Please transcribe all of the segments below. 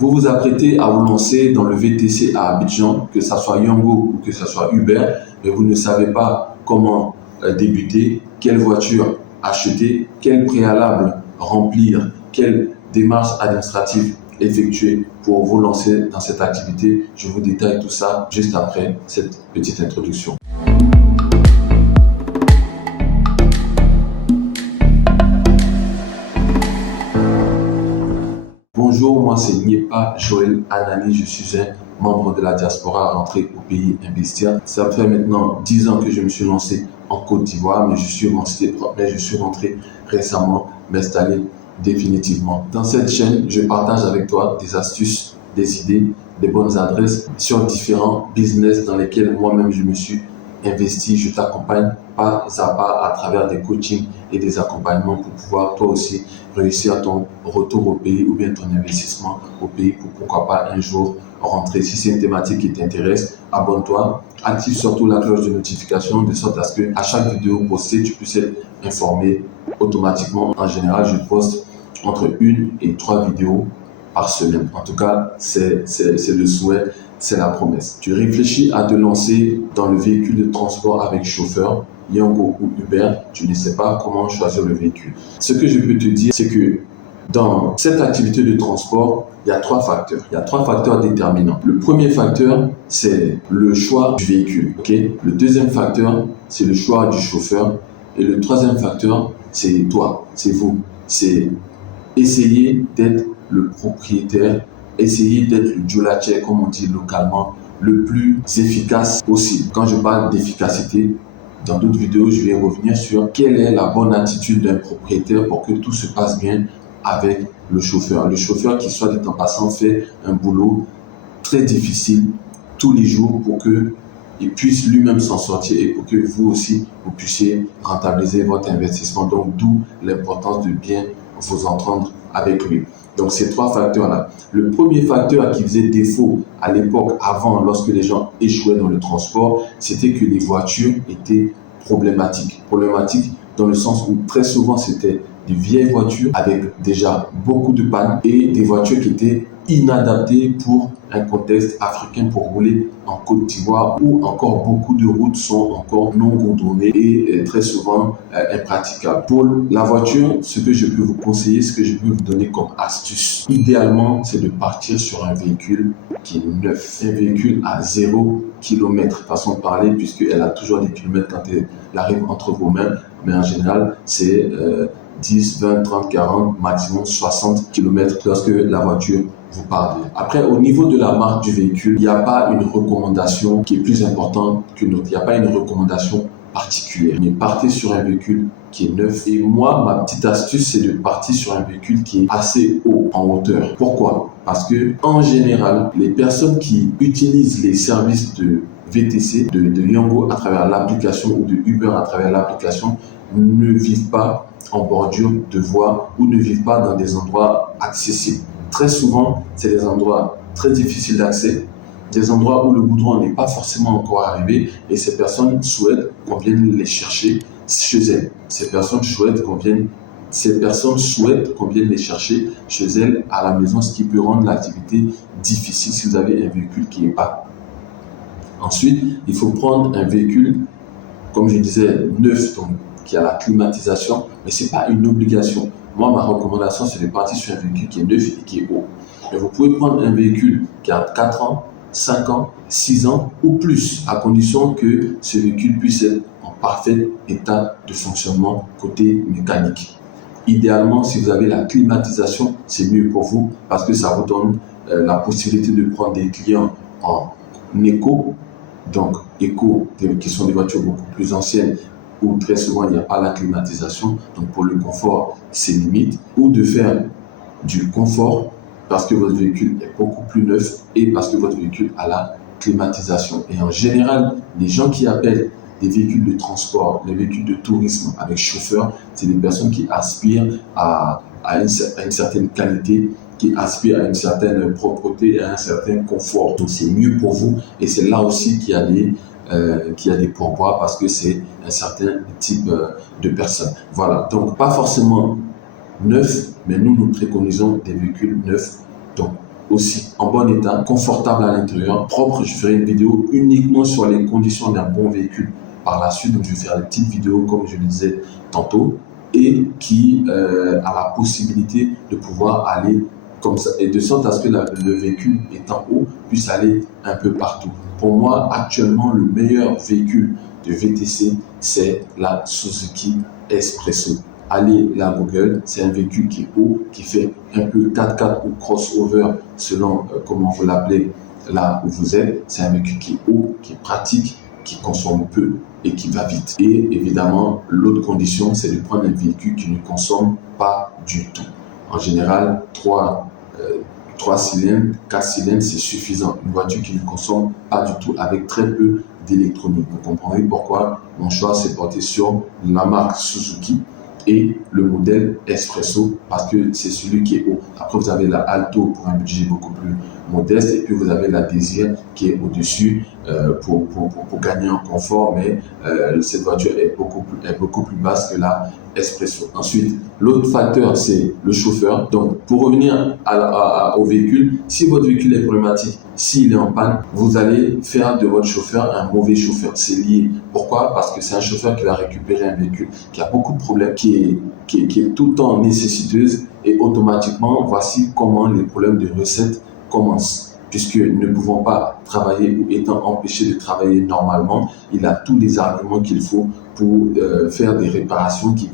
Vous vous apprêtez à vous lancer dans le VTC à Abidjan, que ce soit Yango ou que ce soit Uber, mais vous ne savez pas comment débuter, quelle voiture acheter, quel préalable remplir, quelle démarche administrative effectuer pour vous lancer dans cette activité. Je vous détaille tout ça juste après cette petite introduction. Bonjour, moi c'est Niepa Joël Anani, je suis un membre de la diaspora rentré au pays investir. Ça fait maintenant 10 ans que je me suis lancé en Côte d'Ivoire, mais je suis rentré récemment m'installer définitivement. Dans cette chaîne, je partage avec toi des astuces, des idées, des bonnes adresses sur différents business dans lesquels moi-même je me suis investi. Je t'accompagne pas à pas à travers des coachings et des accompagnements pour pouvoir toi aussi réussir ton retour au pays ou bien ton investissement au pays pour pourquoi pas un jour rentrer. Si c'est une thématique qui t'intéresse, abonne-toi, active surtout la cloche de notification de sorte à ce que à chaque vidéo postée, tu puisses être informé automatiquement. En général, je poste entre 1 et 3 vidéos par semaine. En tout cas, c'est le souhait, c'est la promesse. Tu réfléchis à te lancer dans le véhicule de transport avec chauffeur, Yango ou Uber, tu ne sais pas comment choisir le véhicule. Ce que je peux te dire, c'est que dans cette activité de transport, il y a 3 facteurs. Il y a 3 facteurs déterminants. Le premier facteur, c'est le choix du véhicule. Okay? Le deuxième facteur, c'est le choix du chauffeur. Et le troisième facteur, c'est toi, c'est vous. C'est essayer d'être le propriétaire, essayer d'être le Djolache, comme on dit localement, le plus efficace possible. Quand je parle d'efficacité, dans d'autres vidéos, je vais revenir sur quelle est la bonne attitude d'un propriétaire pour que tout se passe bien avec le chauffeur. Le chauffeur qui, soit dit en passant, fait un boulot très difficile tous les jours pour qu'il puisse lui-même s'en sortir et pour que vous aussi, vous puissiez rentabiliser votre investissement. Donc, d'où l'importance de bien vous entendre avec lui. Donc, ces 3 facteurs-là. Le premier facteur qui faisait défaut à l'époque, avant, lorsque les gens échouaient dans le transport, c'était que les voitures étaient problématiques. Problématiques dans le sens où très souvent, c'était des vieilles voitures avec déjà beaucoup de pannes et des voitures qui étaient inadaptées pour un contexte africain pour rouler en Côte d'Ivoire où encore beaucoup de routes sont encore non goudronnées et très souvent impraticables. Pour la voiture, ce que je peux vous conseiller, ce que je peux vous donner comme astuce, idéalement, c'est de partir sur un véhicule qui est neuf, un véhicule à 0 km, façon de parler, puisqu'elle a toujours des kilomètres quand elle arrive entre vos mains, mais en général, c'est 10, 20, 30, 40, maximum 60 km lorsque la voiture vous parle. Après, au niveau de la marque du véhicule, il n'y a pas une recommandation qui est plus importante que l'autre. Il n'y a pas une recommandation particulière. Mais partez sur un véhicule qui est neuf. Et moi, ma petite astuce, c'est de partir sur un véhicule qui est assez haut en hauteur. Pourquoi? Parce que, en général, les personnes qui utilisent les services de VTC, de Yango à travers l'application ou de Uber à travers l'application, ne vivent pas en bordure de voie ou ne vivent pas dans des endroits accessibles. Très souvent, c'est des endroits très difficiles d'accès, des endroits où le goudron n'est pas forcément encore arrivé et ces personnes souhaitent qu'on vienne les chercher chez elles. Ces personnes souhaitent qu'on vienne les chercher chez elles à la maison, ce qui peut rendre l'activité difficile si vous avez un véhicule qui n'est pas. Ensuite, il faut prendre un véhicule, comme je disais, neuf, donc qui a la climatisation, mais ce n'est pas une obligation. Moi, ma recommandation, c'est de partir sur un véhicule qui est neuf et qui est haut. Mais vous pouvez prendre un véhicule qui a 4 ans, 5 ans, 6 ans ou plus, à condition que ce véhicule puisse être en parfait état de fonctionnement côté mécanique. Idéalement, si vous avez la climatisation, c'est mieux pour vous parce que ça vous donne la possibilité de prendre des clients en éco, donc éco, qui sont des voitures beaucoup plus anciennes, où très souvent il n'y a pas la climatisation, donc pour le confort, c'est limite, ou de faire du confort parce que votre véhicule est beaucoup plus neuf et parce que votre véhicule a la climatisation. Et en général, les gens qui appellent des véhicules de transport, les véhicules de tourisme avec chauffeur, c'est des personnes qui aspirent à une certaine qualité, qui aspirent à une certaine propreté et à un certain confort. Donc c'est mieux pour vous et c'est là aussi qu'il y a des pourboires parce que c'est un certain type de personnes. Voilà, donc pas forcément neuf, mais nous préconisons des véhicules neufs. Donc aussi en bon état, confortable à l'intérieur, propre. Je ferai une vidéo uniquement sur les conditions d'un bon véhicule par la suite. Donc, je vais faire des petites vidéos, comme je le disais tantôt, et qui a la possibilité de pouvoir aller comme ça, et de sorte à ce que le véhicule étant haut puisse aller un peu partout. Pour moi, actuellement, le meilleur véhicule de VTC, c'est la Suzuki Espresso. Allez là Google, c'est un véhicule qui est haut, qui fait un peu 4x4 ou crossover selon comment vous l'appelez là où vous êtes. C'est un véhicule qui est haut, qui est pratique, qui consomme peu et qui va vite. Et évidemment, l'autre condition, c'est de prendre un véhicule qui ne consomme pas du tout. En général, 3 cylindres, 4 cylindres, c'est suffisant. Une voiture qui ne consomme pas du tout, avec très peu d'électronique. Vous comprendrez pourquoi mon choix s'est porté sur la marque Suzuki et le modèle Espresso, parce que c'est celui qui est haut. Après, vous avez la Alto pour un budget beaucoup plus modeste, et puis vous avez la Desire qui est au-dessus pour gagner en confort, mais cette voiture est beaucoup plus basse que la Espresso. Ensuite, l'autre facteur, c'est le chauffeur. Donc, pour revenir au véhicule, si votre véhicule est problématique, s'il est en panne, vous allez faire de votre chauffeur un mauvais chauffeur. C'est lié. Pourquoi? Parce que c'est un chauffeur qui va récupérer un véhicule qui a beaucoup de problèmes, qui est tout le temps nécessiteuse, et automatiquement, voici comment les problèmes de recettes commencent. Puisque ne pouvant pas travailler ou étant empêché de travailler normalement, il a tous les arguments qu'il faut pour faire des réparations qui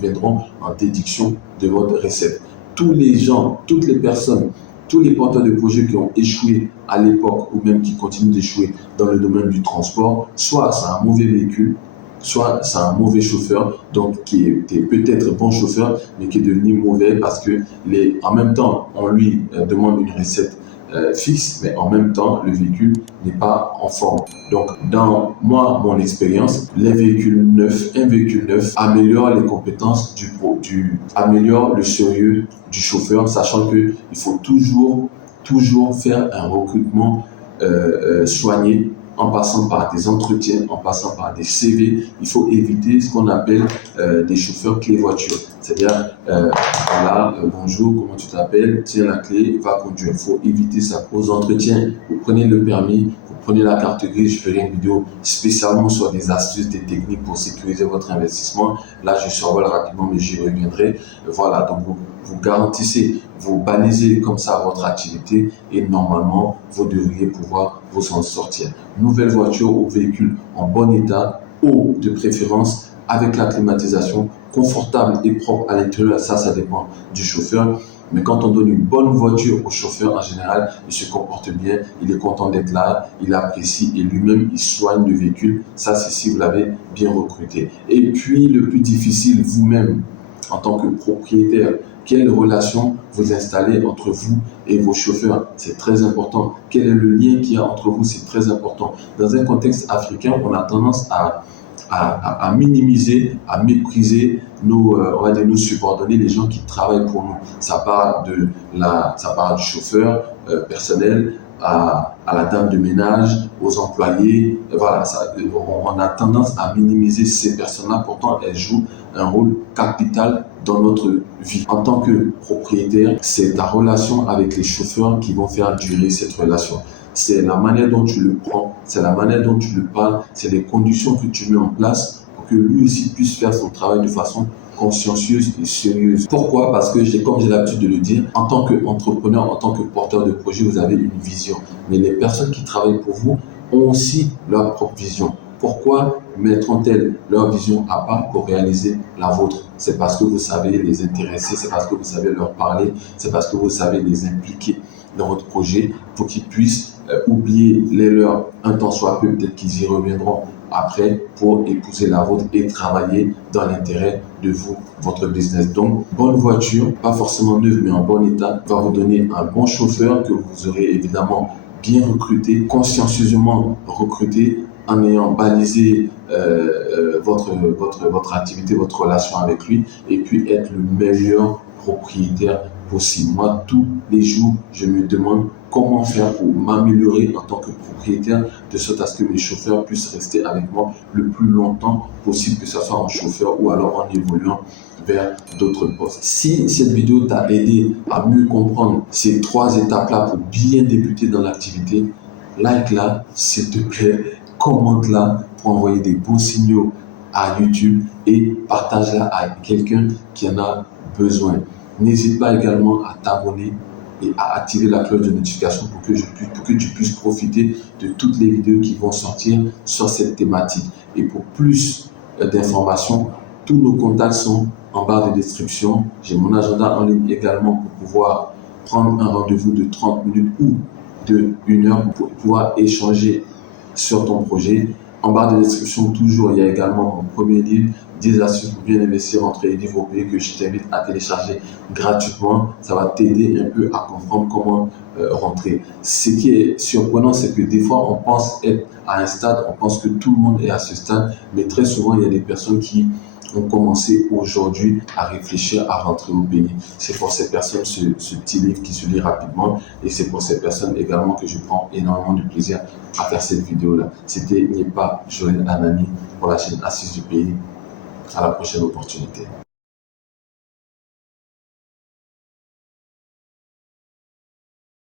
viendront en déduction de votre recette. Tous les gens, toutes les personnes, tous les porteurs de projets qui ont échoué à l'époque ou même qui continuent d'échouer dans le domaine du transport, soit c'est un mauvais véhicule, soit c'est un mauvais chauffeur, donc qui était peut-être bon chauffeur, mais qui est devenu mauvais parce que en même temps, on lui demande une recette fixe, mais en même temps, le véhicule n'est pas en forme. Donc, dans mon expérience, un véhicule neuf améliore les compétences améliore le sérieux du chauffeur, sachant que il faut toujours faire un recrutement soigné, en passant par des entretiens, en passant par des CV. Il faut éviter ce qu'on appelle des chauffeurs clé voiture. C'est-à-dire, voilà, bonjour, comment tu t'appelles? Tiens la clé, va conduire. Il faut éviter ça. Aux entretiens, vous prenez le permis, vous prenez la carte grise. Je ferai une vidéo spécialement sur des astuces, des techniques pour sécuriser votre investissement. Là, je survole rapidement, mais j'y reviendrai. Voilà, donc vous garantissez, vous balisez comme ça votre activité, et normalement, vous devriez pouvoir vous en sortir. Nouvelle voiture ou véhicule en bon état, haut de préférence, avec la climatisation, confortable et propre à l'intérieur. Ça dépend du chauffeur. Mais quand on donne une bonne voiture au chauffeur, en général, il se comporte bien, il est content d'être là, il apprécie, et lui-même, il soigne le véhicule. Ça, c'est si vous l'avez bien recruté. Et puis, le plus difficile, vous-même, en tant que propriétaire, quelle relation vous installez entre vous et vos chauffeurs? C'est très important. Quel est le lien qu'il y a entre vous? C'est très important. Dans un contexte africain, on a tendance à minimiser, à mépriser on va dire nos subordonnés, les gens qui travaillent pour nous. Ça part du chauffeur personnel à la dame de ménage, aux employés. Voilà, on a tendance à minimiser ces personnes-là. Pourtant, elles jouent un rôle capital dans notre vie. En tant que propriétaire, c'est ta relation avec les chauffeurs qui vont faire durer cette relation. C'est la manière dont tu le prends, c'est la manière dont tu le parles, c'est les conditions que tu mets en place pour que lui aussi puisse faire son travail de façon consciencieuse et sérieuse. Pourquoi? Parce que comme j'ai l'habitude de le dire, en tant qu'entrepreneur, en tant que porteur de projet, vous avez une vision. Mais les personnes qui travaillent pour vous ont aussi leur propre vision. Pourquoi mettront-elles leur vision à part pour réaliser la vôtre? C'est parce que vous savez les intéresser, c'est parce que vous savez leur parler, c'est parce que vous savez les impliquer dans votre projet pour qu'ils puissent oublier les leurs un temps soit peu, peut-être qu'ils y reviendront après pour épouser la vôtre et travailler dans l'intérêt de vous, votre business. Donc, bonne voiture, pas forcément neuve, mais en bon état, va vous donner un bon chauffeur que vous aurez évidemment bien recruté, consciencieusement recruté, en ayant balisé votre activité, votre relation avec lui, et puis être le meilleur propriétaire possible. Moi, tous les jours, je me demande comment faire pour m'améliorer en tant que propriétaire, de sorte à ce que mes chauffeurs puissent rester avec moi le plus longtemps possible, que ce soit en chauffeur ou alors en évoluant vers d'autres postes. Si cette vidéo t'a aidé à mieux comprendre ces 3 étapes-là pour bien débuter dans l'activité, like-la, s'il te plaît, commente-la pour envoyer des bons signaux à YouTube et partage-la à quelqu'un qui en a besoin. N'hésite pas également à t'abonner et à activer la cloche de notification pour que tu puisses profiter de toutes les vidéos qui vont sortir sur cette thématique. Et pour plus d'informations, tous nos contacts sont en barre de description. J'ai mon agenda en ligne également pour pouvoir prendre un rendez-vous de 30 minutes ou de 1 heure pour pouvoir échanger sur ton projet. En barre de description, toujours, il y a également mon premier livre, 10 astuces pour bien investir entre les livres au pays, que je t'invite à télécharger gratuitement. Ça va t'aider un peu à comprendre comment rentrer. Ce qui est surprenant, c'est que des fois, on pense être à un stade, on pense que tout le monde est à ce stade, mais très souvent, il y a des personnes qui ont commencé aujourd'hui à réfléchir à rentrer au pays. C'est pour ces personnes ce petit livre qui se lit rapidement, et c'est pour ces personnes également que je prends énormément de plaisir à faire cette vidéo-là. C'était Nipa Joël Anani pour la chaîne Astuces du pays. À la prochaine opportunité.